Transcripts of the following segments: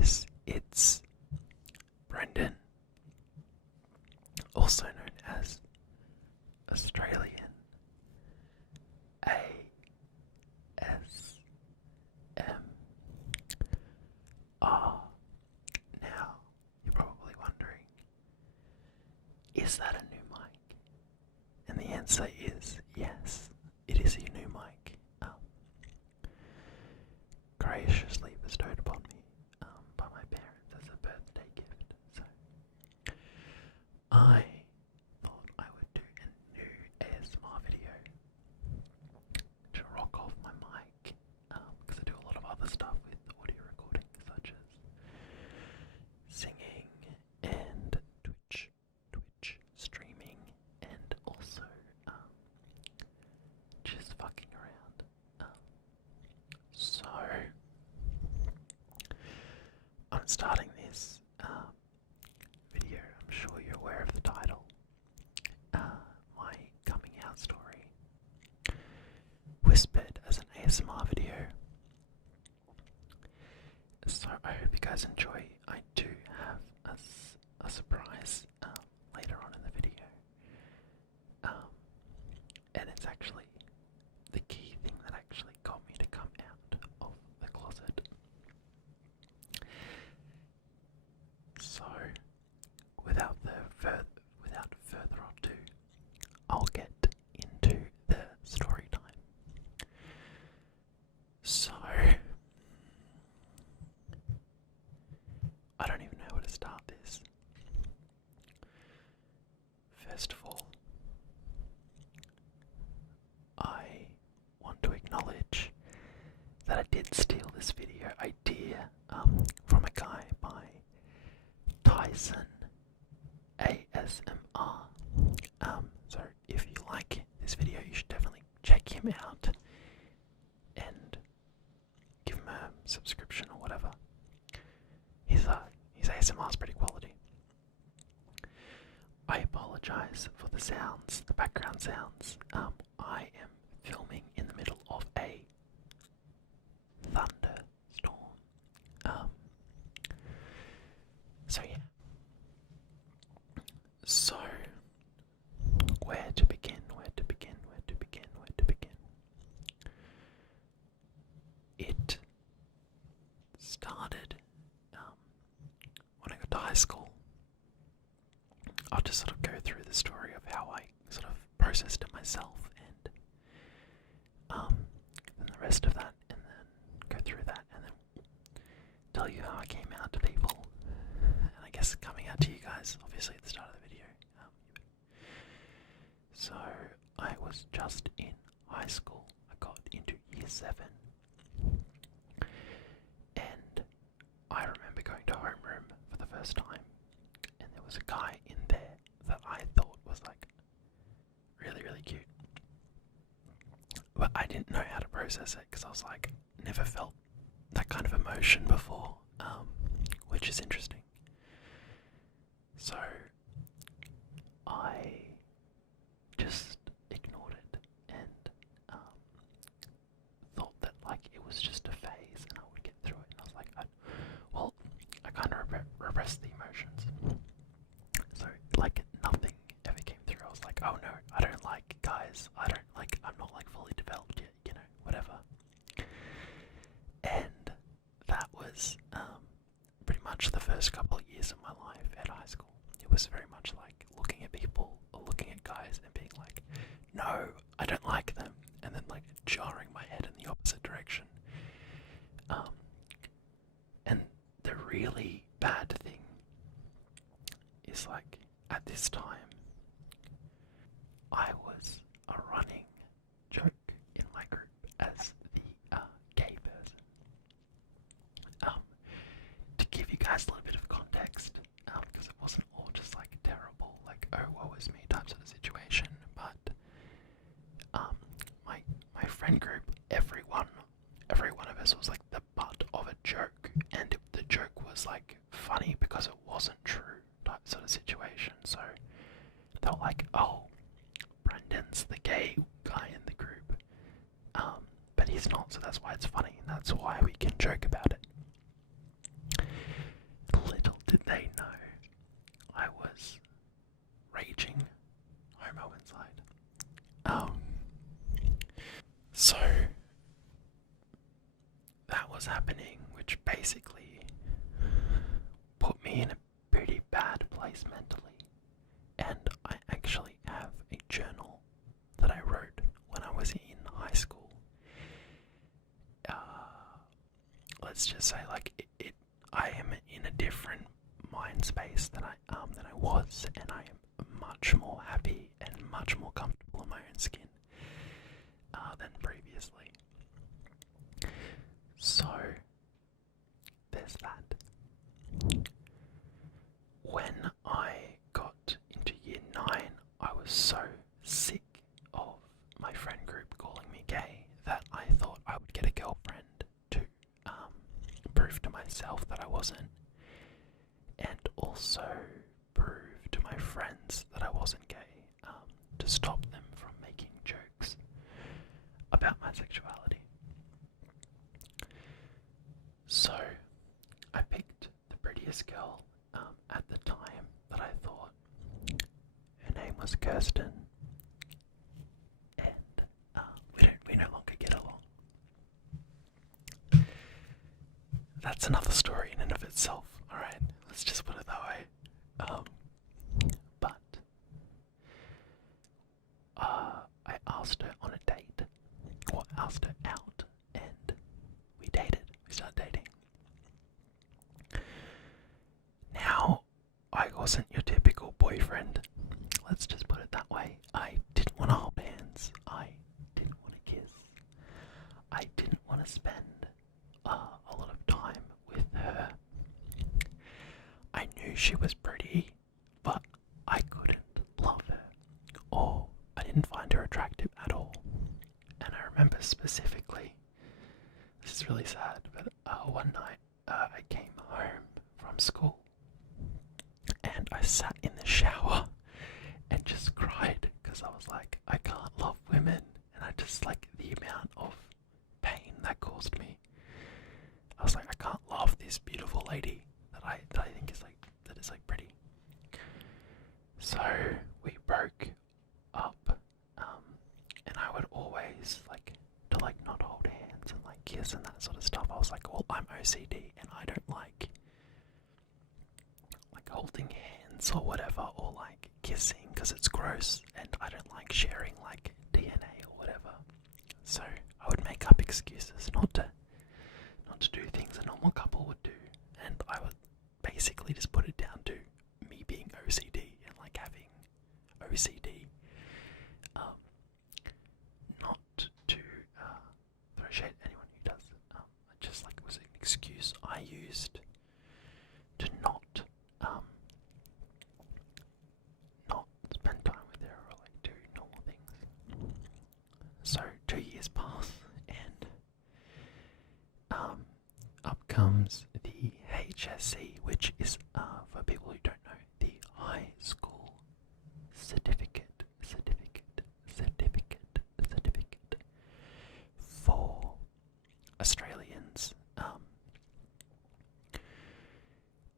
guys, it's Brendan, also known as Australian ASMR. Now, you're probably wondering, is that a new mic? And the answer is yes, it is a new mic. Graciously bestowed upon me by my parents as a birthday gift. So I thought I would do a new ASMR video to rock off my mic, because I do a lot of other stuff with audio recording, such as singing and Twitch streaming, and also just fucking around. So I'm starting this video. I'm sure you're aware of the title. My coming out story, whispered as an ASMR video. So I hope you guys enjoy. I do have a surprise later on in the video, and it's actually the key thing that actually got me to come out of the closet. So, without further ado, I'll get into the story time. So, I don't even know where to start this. First of all, I want to acknowledge that I did steal this video idea from a guy by Tyson ASMR. So if you like this video, you should definitely check him out and give him a subscription or whatever. His ASMR is pretty quality. I apologize for the sounds, the background sounds. I am filming in the middle of a thunderstorm. So yeah. So where to begin? It started when I got to high school. I'll just sort of go through the story of how I sort of processed it myself, and then the rest of that, and then go through that, and then tell you how I came out to people, and I guess coming out to you guys, obviously at the start of the video. So I was just in high school. I got into year 7, and I remember going to homeroom for the first time, and there was a guy in there that I thought was like really, really cute. But I didn't know how to process it, because I was like, never felt that kind of emotion before, which is interesting. So I just ignored it and thought that like it was just a phase and I would get through it. And I was like, I kind of repressed the emotions. So like nothing ever came through. I was like, oh no, I don't like guys. I'm not like fully developed yet, you know, whatever. And that was pretty much the first couple of years of my life at high school. It was very much like looking at people or looking at guys and being like, no, I don't like them. And then like jarring my head in the opposite direction. And the really bad thing is like at this time, I was a running joke in my group as the gay person. To give you guys a little bit of context, because it wasn't all just like terrible, like oh woe is me types of a situation, but my friend group, every one of us was like the butt of a joke, and the joke was like funny because it wasn't true type sort of situation. So they were like, oh, Brendan's the gay guy in the group, but he's not, so that's why it's funny, and that's why we can joke about it. did they know I was raging homo inside? So that was happening, which basically put me in a pretty bad place mentally. And I actually have a journal that I wrote when I was in high school. Let's just say, like, I am in a different mind space than I was, and I am much more happy and much more comfortable in my own skin than previously. So there's that. When I got into year 9, I was so sick of my friend group calling me gay that I thought I would get a girlfriend to prove to myself that I wasn't, and also prove to my friends that I wasn't gay, to stop them from making jokes about my sexuality. So I picked the prettiest girl at the time that I thought. Her name was Kirsten, and we no longer get along. That's another story in and of itself. Alright, let's just put it that way. But I asked her on a date, or asked her out, and we dated. We started dating. Now, I wasn't your typical boyfriend. Let's just put it that way. I didn't want to hold hands. I didn't want to kiss. I didn't want to spend a lot of time with her. I knew she was pretty, but I couldn't love her, or I didn't find her attractive at all. And I remember specifically, this is really sad, but one night I came home from school and I sat in the shower and just cried because I was like, I can't love women, and I just, like, the amount of pain that caused me. I was like, I can't love this beautiful lady that I think is like pretty. So we broke up, and I would always like to not hold hands and kiss and that sort of stuff. I was like, well, I'm OCD and I don't like holding hands or whatever, or kissing because it's gross, and I don't like sharing DNA or whatever. So I would make up excuses not to do things a normal couple would do, and I would basically just put it down to me being OCD and having OCD. Not to throw shade at anyone who does. It just was an excuse I used to not spend time with her or do normal things. So 2 years pass, and up comes the HSC, which is, for people who don't know, the high school certificate for Australians.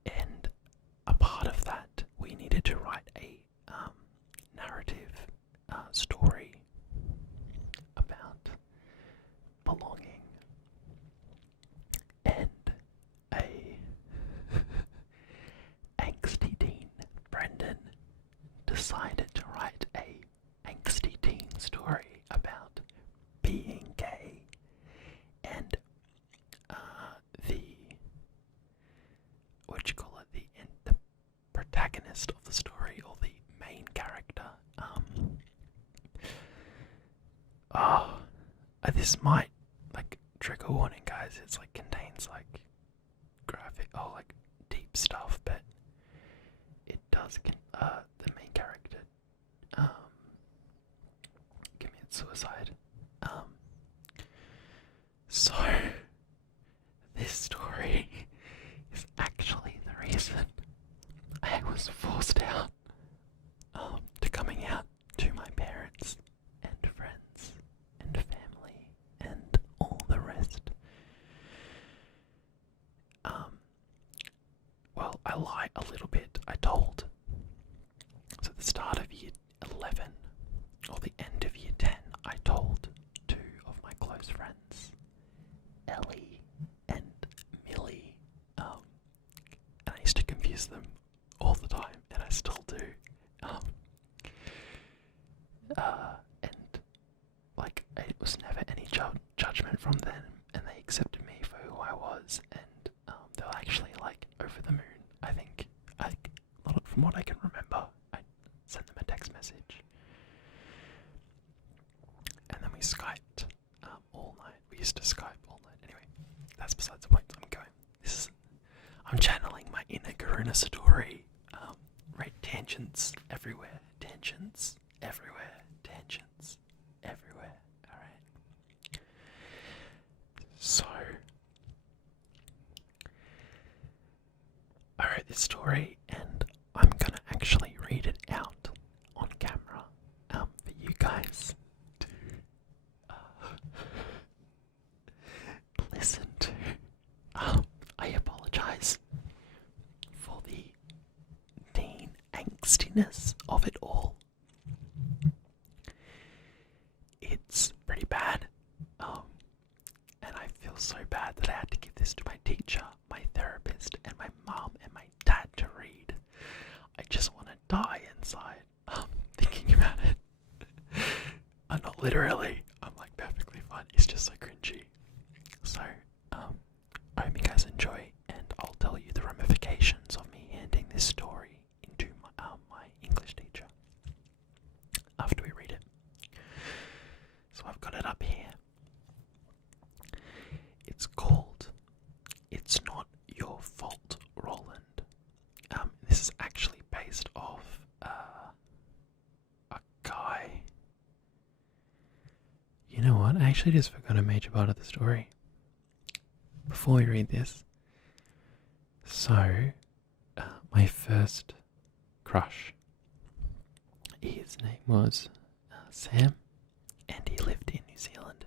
And a part of that, we needed to write a narrative story about belonging, and a angsty teen, Brendan, decided to write a angsty teen story about being gay, and the protagonist of the story, or the main character, this might trigger warning, guys. It's contains graphic or deep stuff, but it does the main character commit suicide. So this story is actually the reason I was forced out to coming out to my parents and friends and family and all the rest. Well, I lie a little bit. I told. So at the start of year 11, or the end of year 10, I told two of my close friends, Ellie and Millie, and I used to confuse them all the time, and I still do. And like, it was never any judgment from them, and they accepted me for who I was, and they were actually like over the moon. I think, from what I can remember, I sent them a text message, and then we Skyped all night. We used to Skype all night. Anyway, that's besides the point. I'm channeling my inner Karuna Satori. Right, tangents everywhere. Tangents everywhere. Tangents everywhere. Alright. So, I wrote this story and I'm gonna actually read it out on camera for you guys to listen to. I apologize for the teen angstiness of it all. It's pretty bad, and I feel so bad that I had to give this to my teacher, my therapist, and my mom and my dad to read. I just want to die inside, thinking about it. Not literally, I'm like perfectly fine, it's just so cringy. So, I hope you guys enjoy, and I'll tell you the ramifications of me handing this story into my English teacher after we read it. So I've got it up here. It's called It's Not Your Fault, Roland. This is actually based off a guy. You know what? I actually just forgot a major part of the story before we read this. So, my first crush, his name was Sam, and he lived in New Zealand.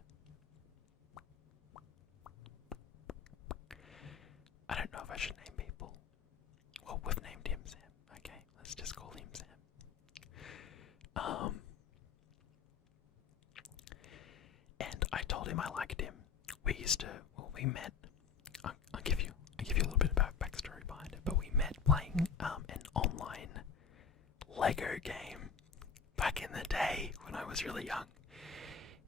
I don't know if I should name people. Well, we've named him Sam. Okay, let's just call him Sam. And I told him I liked him. We met. I'll give you a little bit about backstory behind it. But we met playing an online Lego game back in the day when I was really young.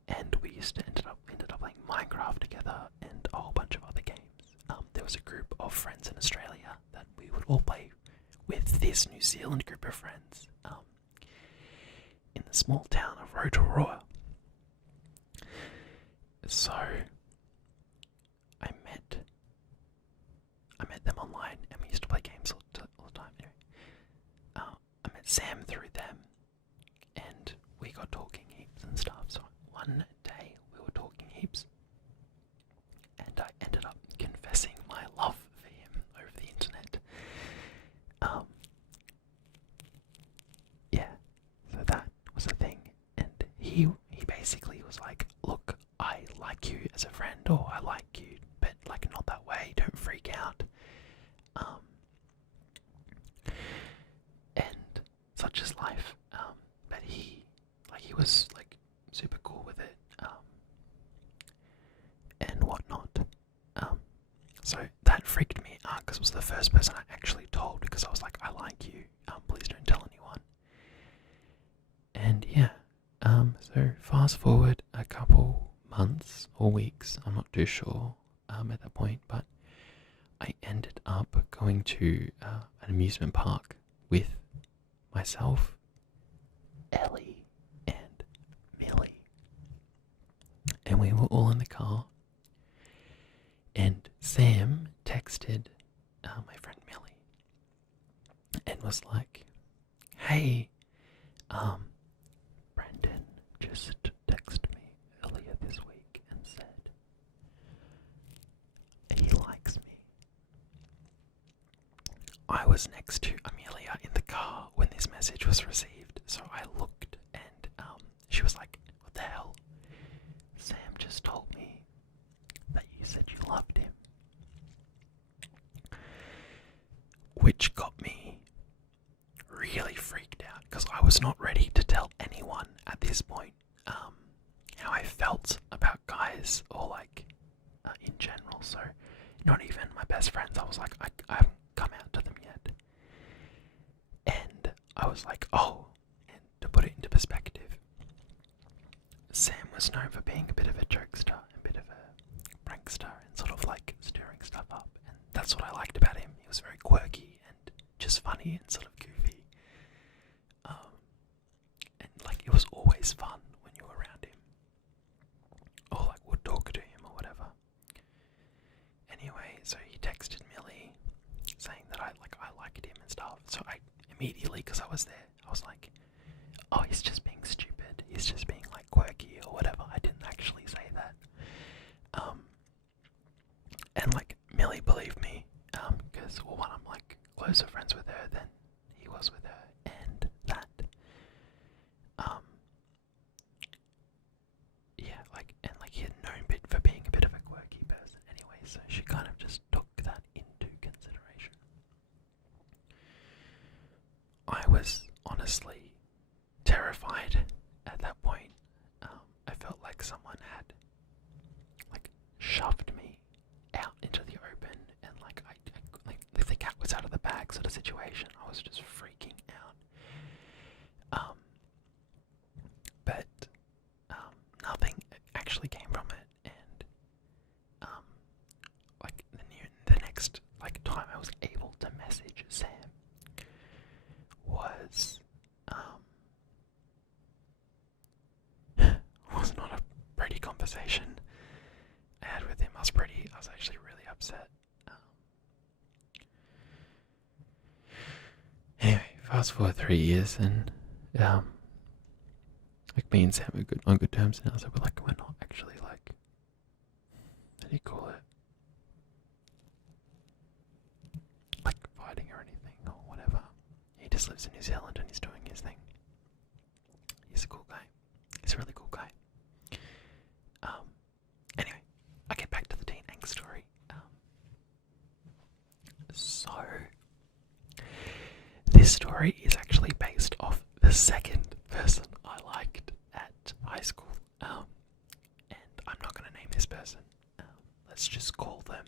And we ended up playing Minecraft together and a whole bunch of other games. There was a group of friends in Australia that we would all play with this New Zealand group of friends in the small town of Rotorua. So I met them online, and we used to play games all the time. Anyway, I met Sam through them, and we got talking heaps and stuff. So one day we were talking heaps, and I ended up confessing my love for him over the internet. Yeah, so that was a thing, and he basically was like, "Look, I like you as a friend, or I like you, but like not that way. Don't freak out." And such is life. But he was like super cool with it, and whatnot. So that freaked me out because it was the first person I actually told, because I was like, "I like you. Please don't tell anyone." And yeah. So fast forward a couple months or weeks, I'm not too sure at that point, but I ended up going to an amusement park with myself, Ellie, and Millie. And we were all in the car, and Sam texted my friend Millie and was like, "Hey, Brendan just texted me earlier this week and said he likes me." I was next to Amelia in the car when this message was received, so I looked, and she was like, "What the hell? Sam just told me that you said you loved him." which got me really freaked out because I was not ready to tell anyone at this point how I felt about guys or like in general. So not even my best friends. I was like, I haven't come out to them yet. And I was like, oh, and to put it into perspective, Sam was known for being a bit of a jokester, a bit of a prankster, and sort of like stirring stuff up. And that's what I liked about him. He was very quirky and just funny and sort of goofy. And like it was always fun when you were around him. Or like would talk to him or whatever. Anyway, so he texted Millie saying that I liked him and stuff. So I immediately, because I was there, I was like, oh, he's just being stupid. He's just being like quirky or whatever. I didn't actually say that. And like Millie believed me, because one, I'm like closer friends with her than he was with her, and that, yeah, like, and like he had known bit for being a bit of a quirky person anyway, so she kind of just took that into consideration. I was honestly terrified at that point. I felt like someone had like shoved me out into the open, and like I like the cat was out of the bag sort of situation. I was just freaking out. But nothing actually came from it, and like the next like time I was able to message Sam was was not a pretty conversation I had with him. I was actually really upset. Anyway, fast forward 3 years, and like me and Sam are on good terms now, so we're not actually like, how do you call it? Like fighting or anything or whatever. He just lives in New Zealand and he's doing his thing. He's a cool guy. He's a really cool guy. Anyway, I get back to the teen angst story. So, this story is actually based off the second person I liked at high school. And I'm not going to name this person. Let's just call them,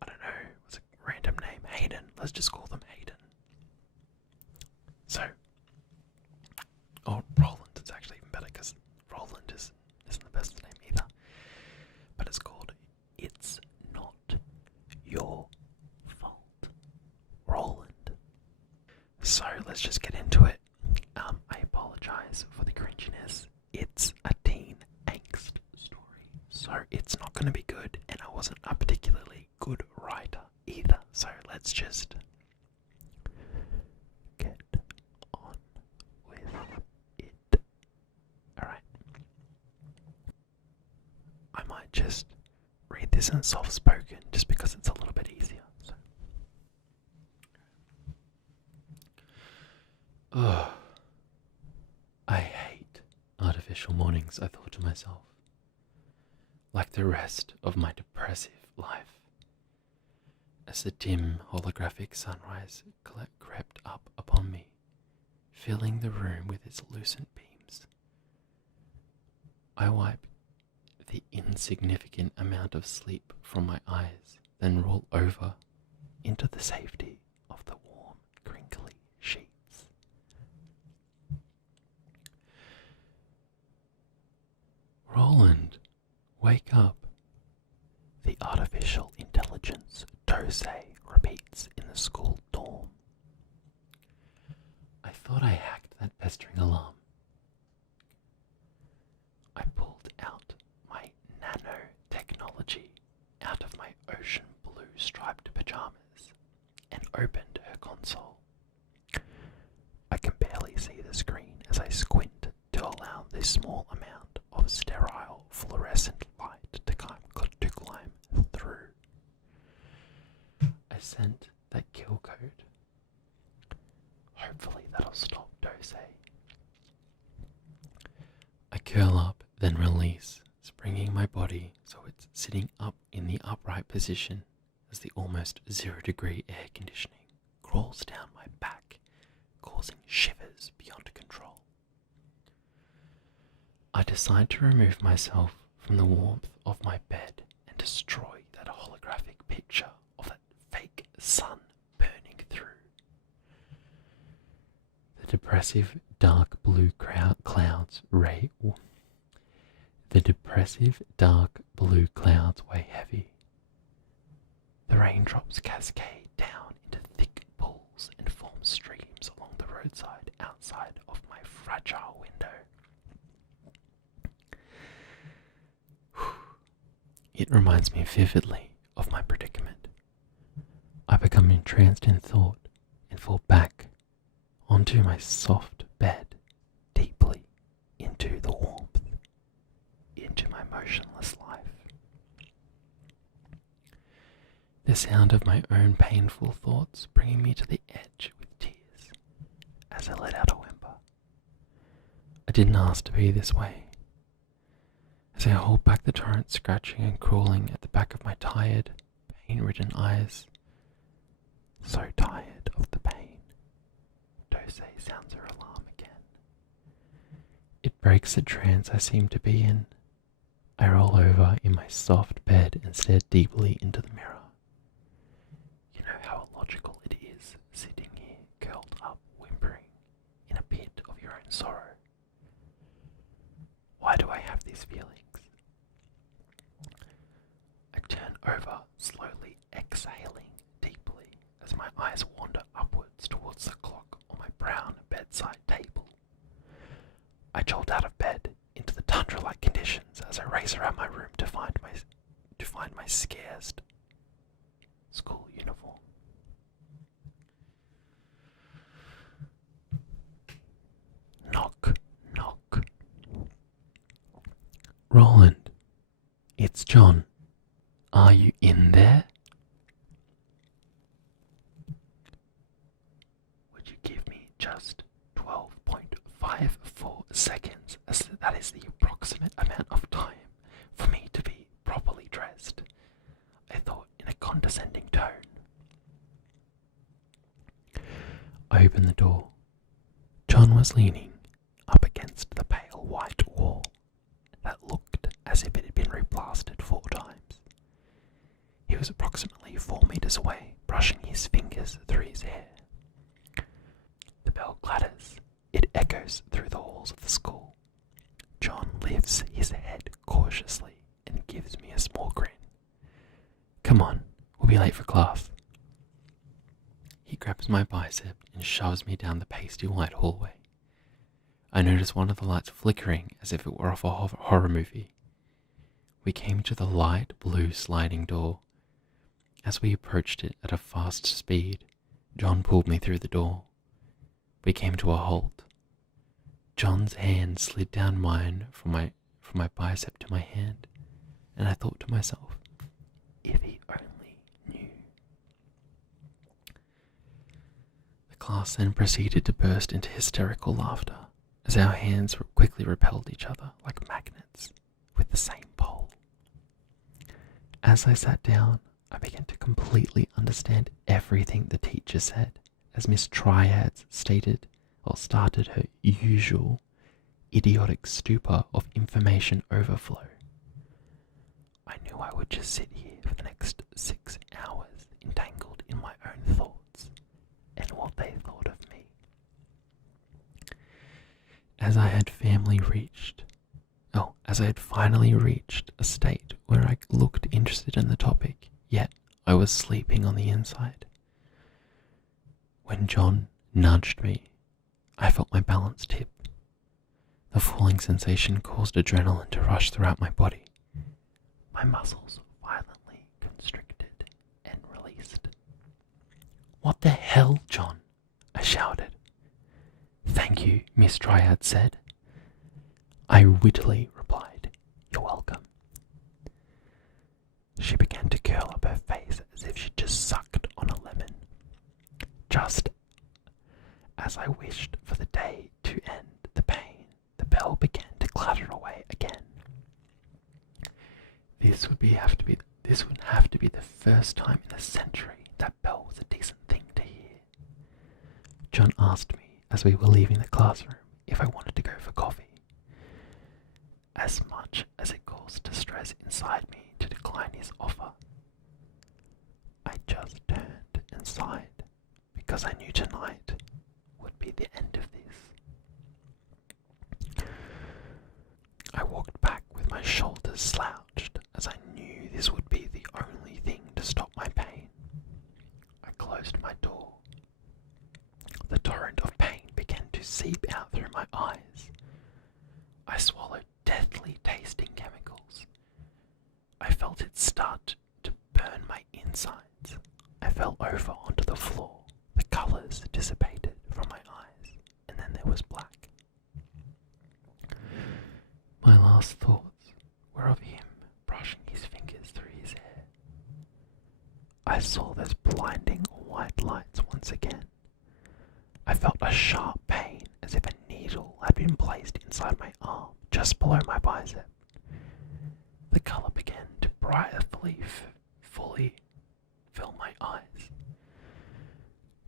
I don't know, what's a random name? Hayden. Let's just call them Hayden. So, or Roland. It's actually even better because Roland isn't the person's name either. But it's called It's Not Your Fault, Roland. So let's just get into it. I apologize for the cringiness. It's a teen angst story, so it's not going to be good, and I wasn't a particularly good writer either. So let's just get on with it. Alright. I might just read this in soft spoken just because it's a little bit easier. So. Ugh. I hate artificial mornings, I thought to myself. Like the rest of my depressive life. As the dim holographic sunrise crept up upon me, filling the room with its lucent beams. I wiped the insignificant amount of sleep from my eyes, then roll over into the safety of the warm, crinkly sheets. Roland, wake up. The artificial intelligence Dosei repeats in the school dorm. I thought I hacked that pestering alarm. I pulled out my nanotechnology out of my ocean blue striped pajamas and opened her console. I can barely see the screen as I squint to allow this small amount of sterile fluorescent light to climb through. I sent that kill code. Hopefully that'll stop Dosei. I curl up, then release, springing my body so it's sitting up in the upright position as the almost 0-degree air conditioning crawls down my back, causing shivers beyond control. I decide to remove myself from the warmth of my bed and destroy that holographic picture of that fake sun burning through. The depressive dark blue clouds weigh heavy. The raindrops cascade down into thick pools and form streams along the roadside outside of my fragile window. It reminds me vividly of my predicament. I become entranced in thought and fall back onto my soft bed, deeply into the warmth, into my motionless life. The sound of my own painful thoughts bringing me to the edge with tears as I let out a whimper. I didn't ask to be this way. As I hold back the torrent scratching and crawling at the back of my tired, pain-ridden eyes. So tired of the pain. Dose sounds her alarm again. It breaks the trance I seem to be in. I roll over in my soft bed and stare deeply into the mirror. You know how illogical it is sitting here curled up, whimpering in a pit of your own sorrow. Why do I have these feelings? I turn over, slowly exhaling deeply as my eyes wander upwards towards the clock on my brown bedside table. I jolt out of bed into the tundra-like conditions as I race around my room to find my scarce school uniform. Knock, knock. Roland, it's John. Are you in there? Would you give me just 12.54 seconds, as that is the approximate amount of time for me to be properly dressed? I thought in a condescending tone. I opened the door. John was leaning up against the pale white wall that looked as if it had been replastered 4 times. He was approximately 4 meters away, brushing his fingers through his hair. The bell clatters. It echoes through the halls of the school. John lifts his head cautiously and gives me a small grin. Come on, we'll be late for class. He grabs my bicep and shoves me down the pasty white hallway. I notice one of the lights flickering as if it were off a horror movie. We came to the light blue sliding door. As we approached it at a fast speed, John pulled me through the door. We came to a halt. John's hand slid down mine from my bicep to my hand, and I thought to myself, if he only knew. The class then proceeded to burst into hysterical laughter as our hands quickly repelled each other like magnets with the same pole. As I sat down, I began to completely understand everything the teacher said as Miss Triads started her usual idiotic stupor of information overflow. I knew I would just sit here for the next 6 hours entangled in my own thoughts and what they thought of me. As I had finally reached a state where I looked interested in the topic, yet I was sleeping on the inside. When John nudged me, I felt my balance tip. The falling sensation caused adrenaline to rush throughout my body. My muscles violently constricted and released. What the hell, John? I shouted. Thank you, Miss Triad said. I wittily replied, You're welcome. She began to curl up her face as if she'd just sucked on a lemon. Just as I wished for the day to end the pain, the bell began to clatter away again. This would have to be be the first time in a century that bell was a decent thing to hear. John asked me as we were leaving the classroom if I wanted to go for coffee. As much as it caused distress inside me to decline his offer, I just turned and sighed because I knew tonight would be the end of this. I walked back with my shoulders slouched as I knew this would be the only thing to stop my pain. I closed my door. The torrent of pain began to seep out through my eyes. I swallowed deathly tasting chemicals. I felt it start to burn my insides. I fell over onto the floor. The colours dissipated from my eyes, and then there was black. My last thoughts were of him brushing his fingers through his hair. I saw those blinding white lights once again. I felt a sharp pain as if a needle had been placed inside my arm just below my bicep. The colour began to brightly fully fill my eyes.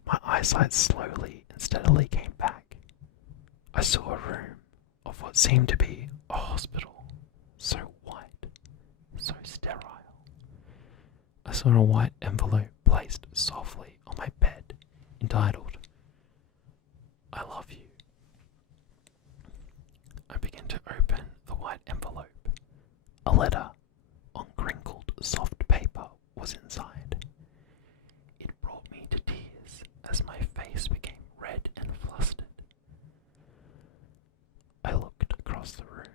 My eyesight slowly and steadily came back. I saw a room of what seemed to be a hospital, so white, so sterile. I saw a white envelope placed softly on my bed, entitled, "I love you." I began to open the white envelope. A letter on crinkled soft paper was inside. It brought me to tears as my face became red and flustered. I looked across the room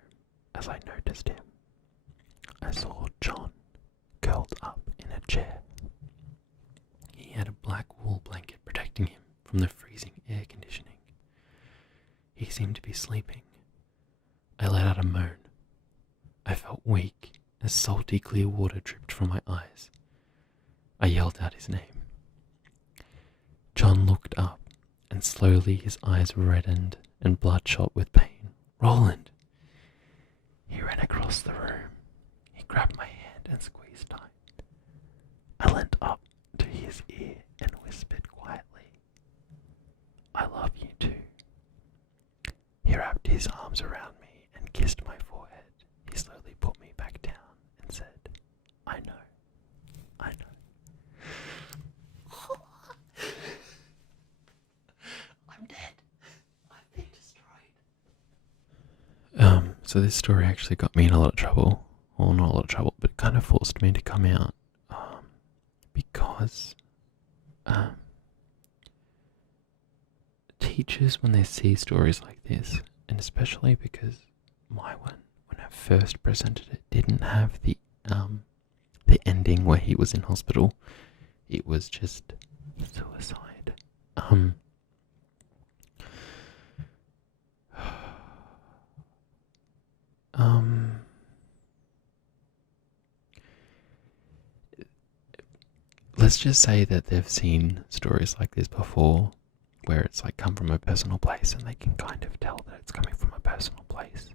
as I noticed him. I saw John curled up in a chair. He had a black wool blanket protecting him from the freezing air conditioning. He seemed to be sleeping. I let out a moan. I felt weak as salty clear water dripped from my eyes. I yelled out his name. John looked up, and slowly his eyes reddened and bloodshot with pain. "Roland!" He ran across the room. He grabbed my hand and squeezed tight. I leant up to his ear and whispered quietly, "I love you too." He wrapped his arms around me and kissed my forehead. He slowly put me back down and said, "I know, I know." I'm dead. I've been destroyed. So this story actually got me in a lot of trouble. Well, not a lot of trouble, but it kind of forced me to come out. Because teachers, when they see stories like this, and especially because my one, when I first presented it, didn't have the ending where he was in hospital. It was just suicide. Let's just say that they've seen stories like this before, where it's like come from a personal place, and they can kind of tell that it's coming from a personal place.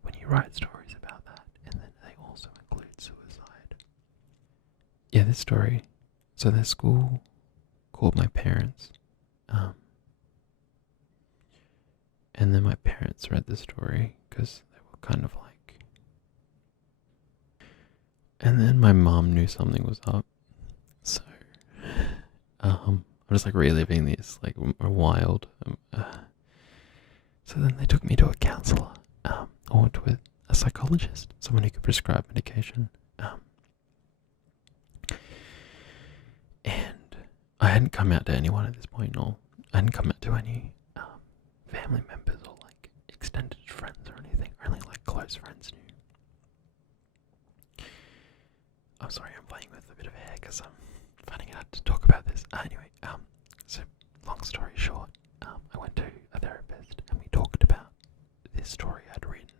When you write stories about that, and then they also include suicide. Yeah, this story. So their school called my parents, and then my parents read the story because they were kind of like. And then my mum knew something was up, so I'm just like reliving this like wild. So then they took me to a counsellor, or to a psychologist, someone who could prescribe medication. And I hadn't come out to anyone at this point, or I hadn't come out to any family members or like extended friends or anything. Only like close friends knew. I'm sorry, I'm playing with a bit of hair because I'm finding it hard to talk about this. Anyway, so long story short, I went to a therapist and we talked about this story I'd written,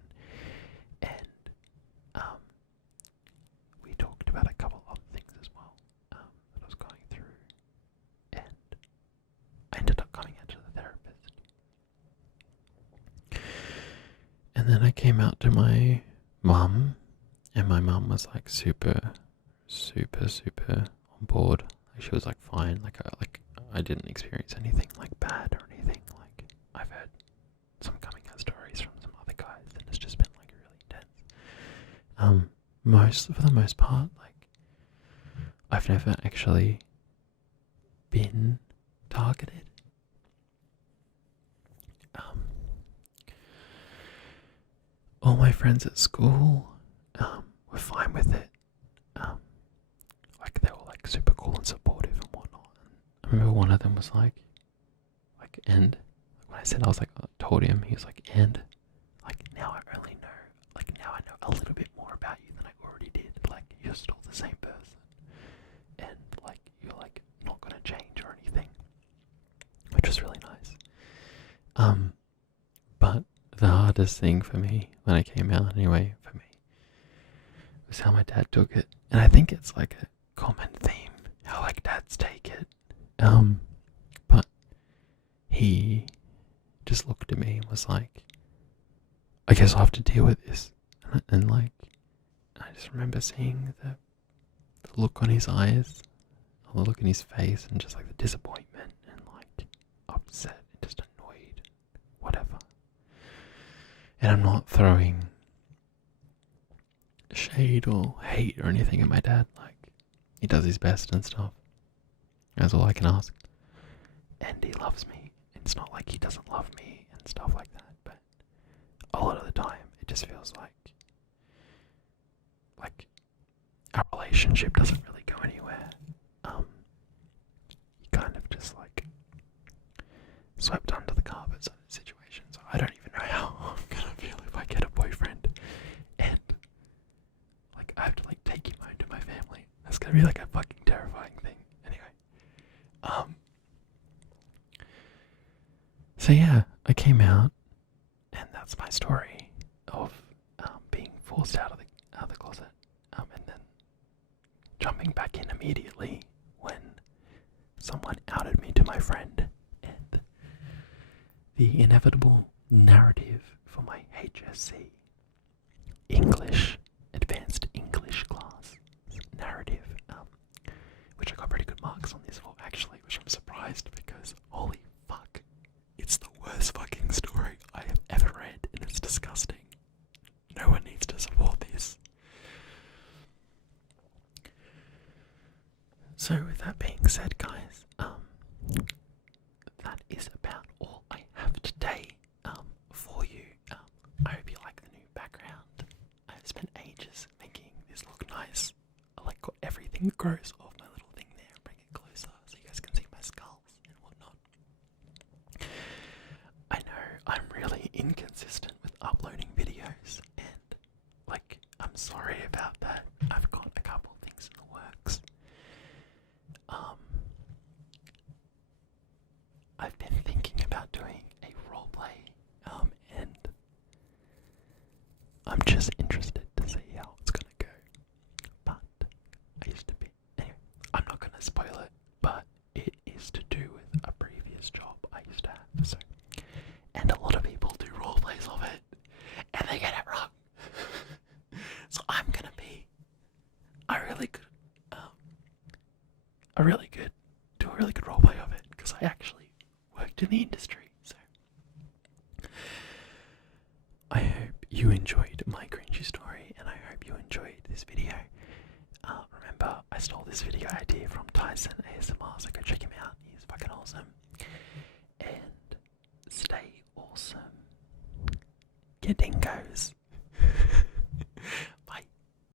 and we talked about a couple of other things as well that I was going through, and I ended up coming out to the therapist. And then I came out to my mum And my mum was like super on board. Like, she was like fine. Like I didn't experience anything like bad or anything. Like I've heard some coming out stories from some other guys, and it's just been like really intense. For the most part, like I've never actually been targeted. All my friends at school were fine with it. Like they were like super cool and supportive and whatnot. And I remember one of them was like, and when I said I was like, I told him, he was like, and like now I only know, like now I know a little bit more about you than I already did. Like you're still the same person, and like you're like not gonna change or anything, which was really nice. But the hardest thing for me when I came out, anyway, for me, was how my dad took it. And I think it's like a common theme, how like dads take it. But he just looked at me and was like, I guess I'll have to deal with this. And like, I just remember seeing the look on his eyes, or the look in his face, and just like the disappointment and like upset and just annoyed, whatever. And I'm not throwing shade or hate or anything at my dad. Like, he does his best and stuff. That's all I can ask. And he loves me. It's not like he doesn't love me and stuff like that. But a lot of the time, it just feels like our relationship doesn't really go anywhere. You kind of just like swept under the carpet sort of situation. So I don't even know how I'm gonna feel if I get a boyfriend and like I have to like take him home to my family. That's gonna be like a fucking terrifying thing. Anyway. So yeah, I came out, and that's my story of being forced out of the closet, and then jumping back in immediately when someone outed me to my friend, and the inevitable narrative for my HSC English, Advanced English class narrative, which I got pretty good marks on this for actually, which I'm surprised because holy fuck, it's the worst fucking story I have ever read and it's disgusting. No one needs to support this. So with that being said, guys, that is about all I have today for you. I hope you like the new background. I've spent ages making this look nice. I like got everything gross off my little thing there and bring it closer so you guys can see my skulls and whatnot. I know I'm really inconsistent with uploading videos, and like I'm sorry about that. I've got a couple things in the works. I've been thinking about doing a roleplay, and I'm just interested to see how it's gonna go. But I used to be, anyway, I'm not gonna spoil it, but it is to do with a previous job I used to have, so, and a lot of people do roleplays of it, and they get it wrong. So I'm gonna be a really good roleplay of it, because I actually worked in the industry, so I hope you enjoyed my cringy story, and I hope you enjoyed this video. Remember, I stole this video idea from Tyson ASMR, so go check him out, he's fucking awesome. And stay awesome. Get dingoes.